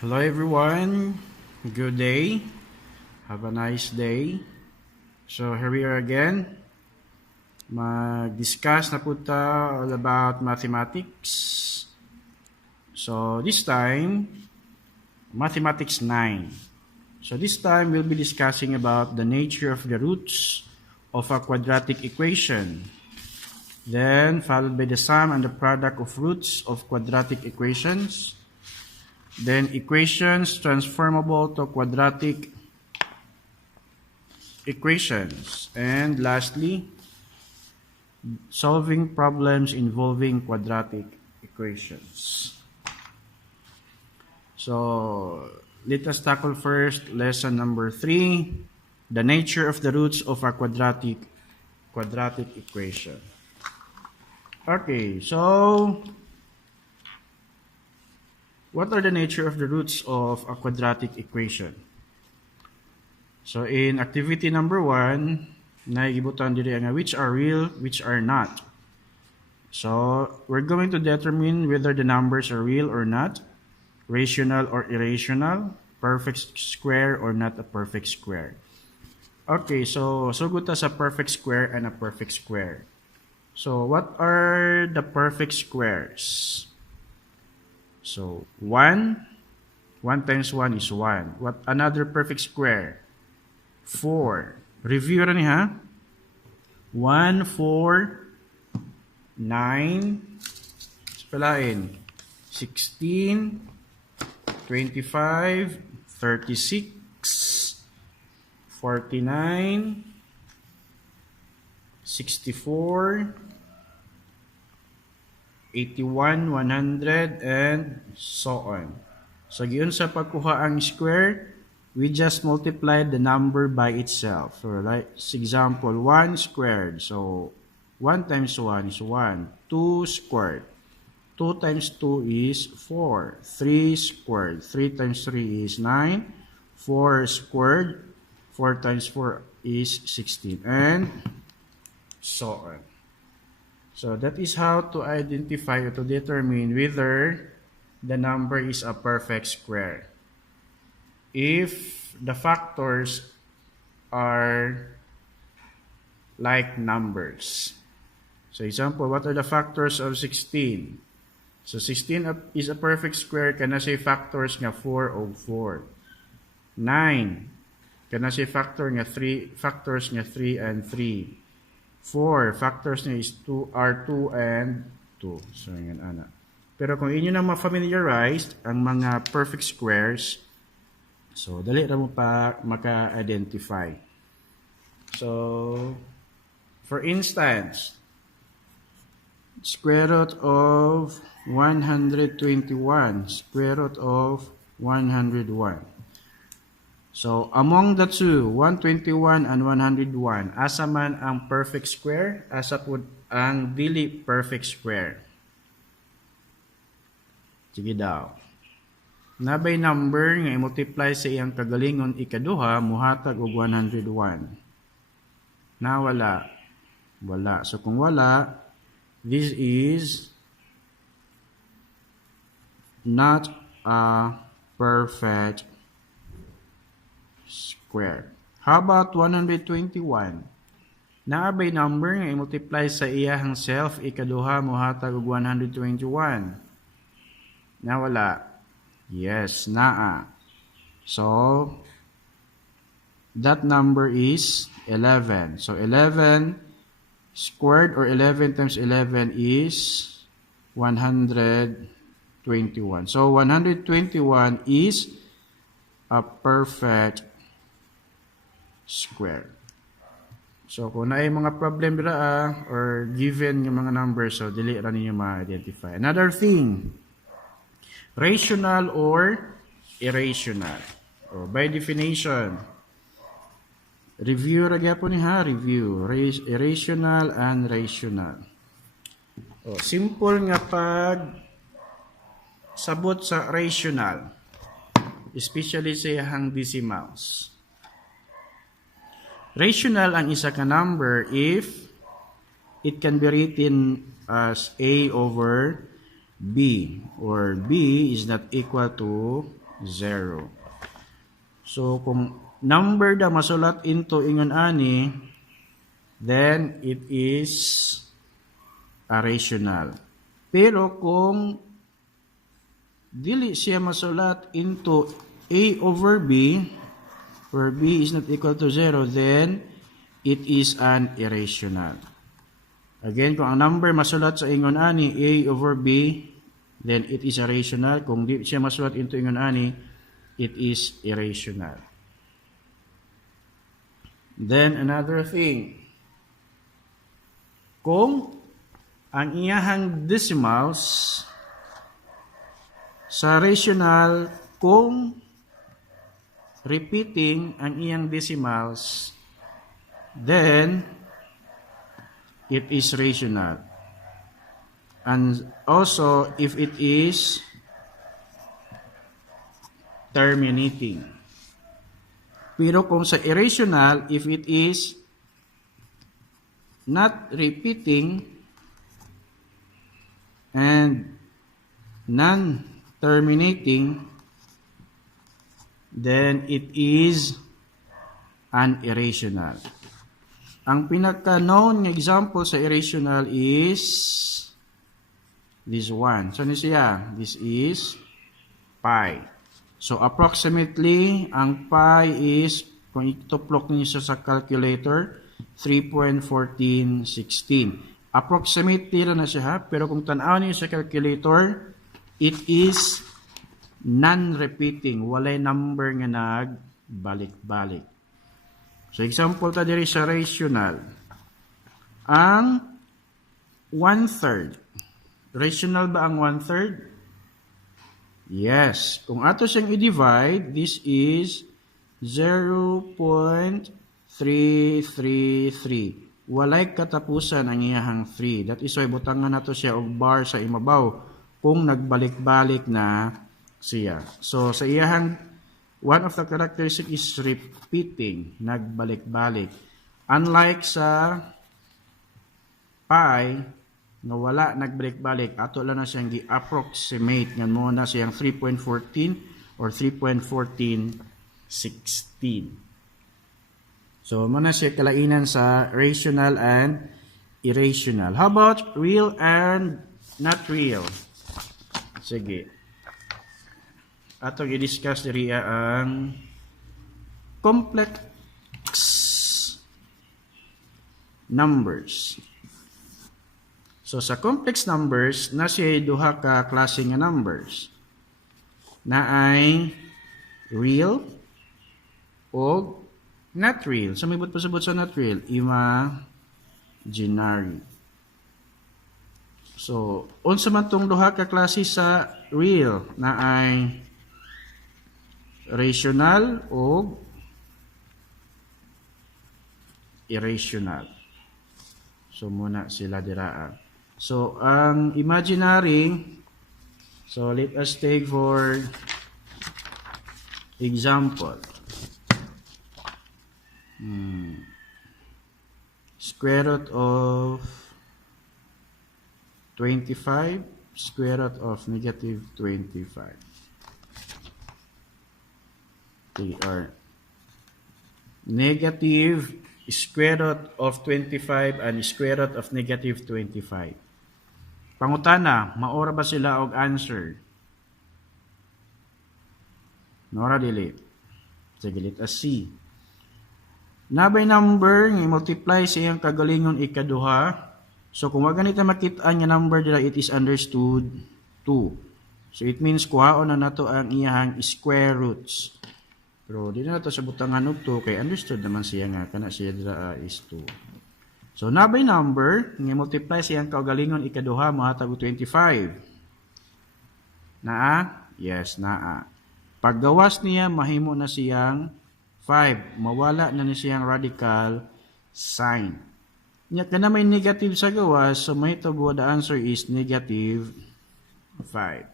Hello everyone, good day, have a nice day. So here we are again, mag-discuss na po ta all about mathematics. So this time, mathematics 9. So this time we'll be discussing about the nature of the roots of a quadratic equation. Then followed by the sum and the product of roots of quadratic equations. Then equations transformable to quadratic equations. And lastly, solving problems involving quadratic equations. So let us tackle first lesson number 3, the nature of the roots of a quadratic equation. Okay, so what are the nature of the roots of a quadratic equation? So in activity number 1, naigibutan diri nga which are real, which are not. So we're going to determine whether the numbers are real or not, rational or irrational, perfect square or not a perfect square. Okay, so good as a perfect square and a perfect square. So what are the perfect squares? So 1 times 1 is 1. What another perfect square? 4. Review ra ni ha. 1, 4, 9, spalain. 16, 25, 36, 49, 64, 81, 100, and so on. So, giyon sa pagkuha ang square, we just multiplied the number by itself. So, like, example, 1 squared. So, 1 times 1 is 1. 2 squared. 2 times 2 is 4. 3 squared. 3 times 3 is 9. 4 squared. 4 times 4 is 16. And so on. So that is how to identify or to determine whether the number is a perfect square. If the factors are like numbers. So example, what are the factors of 16? So 16 is a perfect square, kana say factors nga 4 o 4. 9, kana say factors nga 3 and 3. 4, factors niya is 2, are 2 and 2. So, yan, ana. Pero kung inyo na ma-familiarized ang mga perfect squares, so, dali na mo pa maka-identify. So, for instance, square root of 121, square root of 101. So, among the two, 121 and 101, asa man ang perfect square, asa po ang dili perfect square. Sige daw. Nabay number nga i-multiply sa iyang kagalingon ikaduha, muhatag og 101. Na wala. Wala. So, kung wala, this is not a perfect square. How about 121? Naabay number nga i-multiply sa iyahang self ikaduha mohatag og 121. Nawala. Yes, naa. So that number is 11. So 11 squared or 11 times 11 is 121. So 121 is a perfect square. So, kung na mga problem dira or given yung mga numbers, so dili ra ninyo ma-identify. Another thing, rational or irrational. Or by definition, review ra gyapon ni ha, review. Irrational and rational. O, simple nga pag sabot sa rational, especially sa iyang decimals. Rational ang isa ka number if it can be written as A over B, or B is not equal to 0. So, kung number da masulat into ingon ani, then it is irrational. Pero kung dili siya masulat into A over B, where B is not equal to 0, then it is an irrational. Again, kung ang number masulat sa ingon ani, A over B, then it is irrational. Kung di siya masulat into ingon ani, it is irrational. Then, another thing. Kung ang iyahang decimals sa rational, kung repeating ang iyang decimals, then it is rational. And also, if it is terminating. Pero kung sa irrational, if it is not repeating and non-terminating, then it is an irrational. Ang pinaka-known example sa irrational is this one. So, ano siya? This is pi. So, approximately, ang pi is, kung ituplok niyo siya sa calculator, 3.1416. Approximately na siya, pero kung tanaw niyo sa calculator, it is non-repeating. Walay number nga nagbalik-balik. So, example ta diri sa rational. Ang 1/3. Rational ba ang 1/3? Yes. Kung ato siyang i-divide, this is 0.333. Walay katapusan ang iyahang 3. That is why butangan nato siya og bar sa imabaw kung nagbalik-balik na siya. So, sa iyahang, one of the characteristic is repeating, nagbalik-balik. Unlike sa pi, na wala nagbalik-balik, ato lang na siyang gi-approximate, nga mo na siyang 3.14 or 3.1416. So, muna siya kalainan sa rational and irrational. How about real and not real? Sige. Ato i-discuss diri ang complex numbers. So, sa complex numbers, na siya duha ka klase nga numbers. Na ay real o not real. So, may pasabot sa not real. Imaginary. So, unsa man tong duha ka klase sa real na ay rational o irrational. So, muna sila diraan. So, ang imaginary, so let us take for example. Square root of 25, square root of negative 25. Okay, or negative square root of 25 and square root of negative 25. Pangutana, maora ba sila og answer? Nora dili. Sige, let us see. Nabay number nga multiply sa iyang kagalingon ikaduha. So kung wag ganito makita nga number dira, it is understood 2. So it means kuhaon na nato ang iyang square roots. Pero di na nato sa butangan og 2 kay understood naman siya nga kana siya dira is 2. So nabay number nga multiply sa iyang kagalingon ikaduha mohatag og 25. Naa? Yes, naa. Paggawas niya mahimo na siyang 5. Mawala na siyang radical sign. Nya kana may negative sa gawas, so may tabo the answer is negative 5.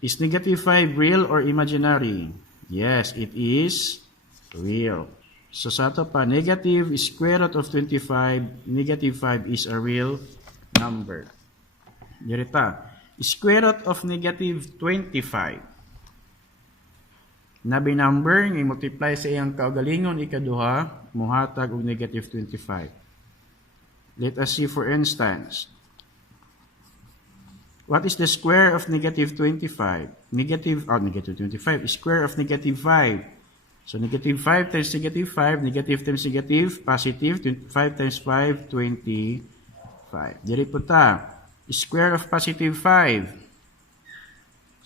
Is negative 5 real or imaginary? Yes, it is real. So sa ato pa, negative square root of 25, negative 5 is a real number. Dirita. Square root of negative 25. Nabi number nga multiply sa iyang kaugalingon ikaduha mohatag og negative 25. Let us see for instance. What is the square of negative 25? Negative 25 is square of negative 5. So negative 5 times negative 5, negative times negative, positive, 5 times 5, 25. Diri po ta, square of positive 5.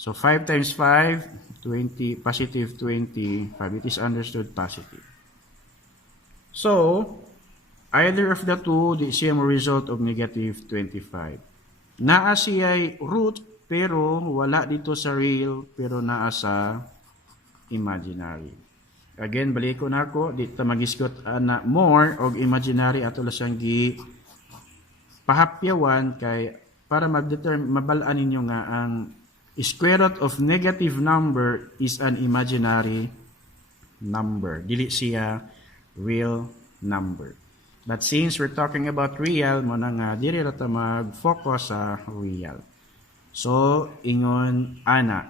So 5 times 5, 20, positive 25. It is understood positive. So, either of the two, the same result of negative 25. Naa siya'y root, pero wala dito sa real, pero naa sa imaginary. Again, balik ko na ako, dito mag-isgot na more og imaginary ato lasang gi pahapyawan kay para mabalaan ninyo nga ang square root of negative number is an imaginary number. Dili siya real number. But since we're talking about real, mo na nga diri ra ta mag-focus sa real. So, ingon ana.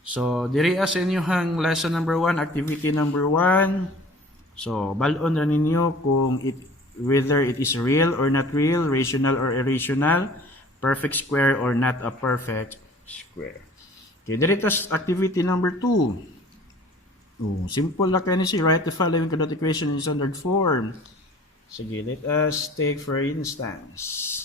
So, diri as inyong lesson number 1, activity number 1. So, balon ra ninyo kung whether it is real or not real, rational or irrational, perfect square or not a perfect square. Okay, dito activity number 2. Simple lang kayo si write the following coordinate equation in standard form. Sige, let us take for instance.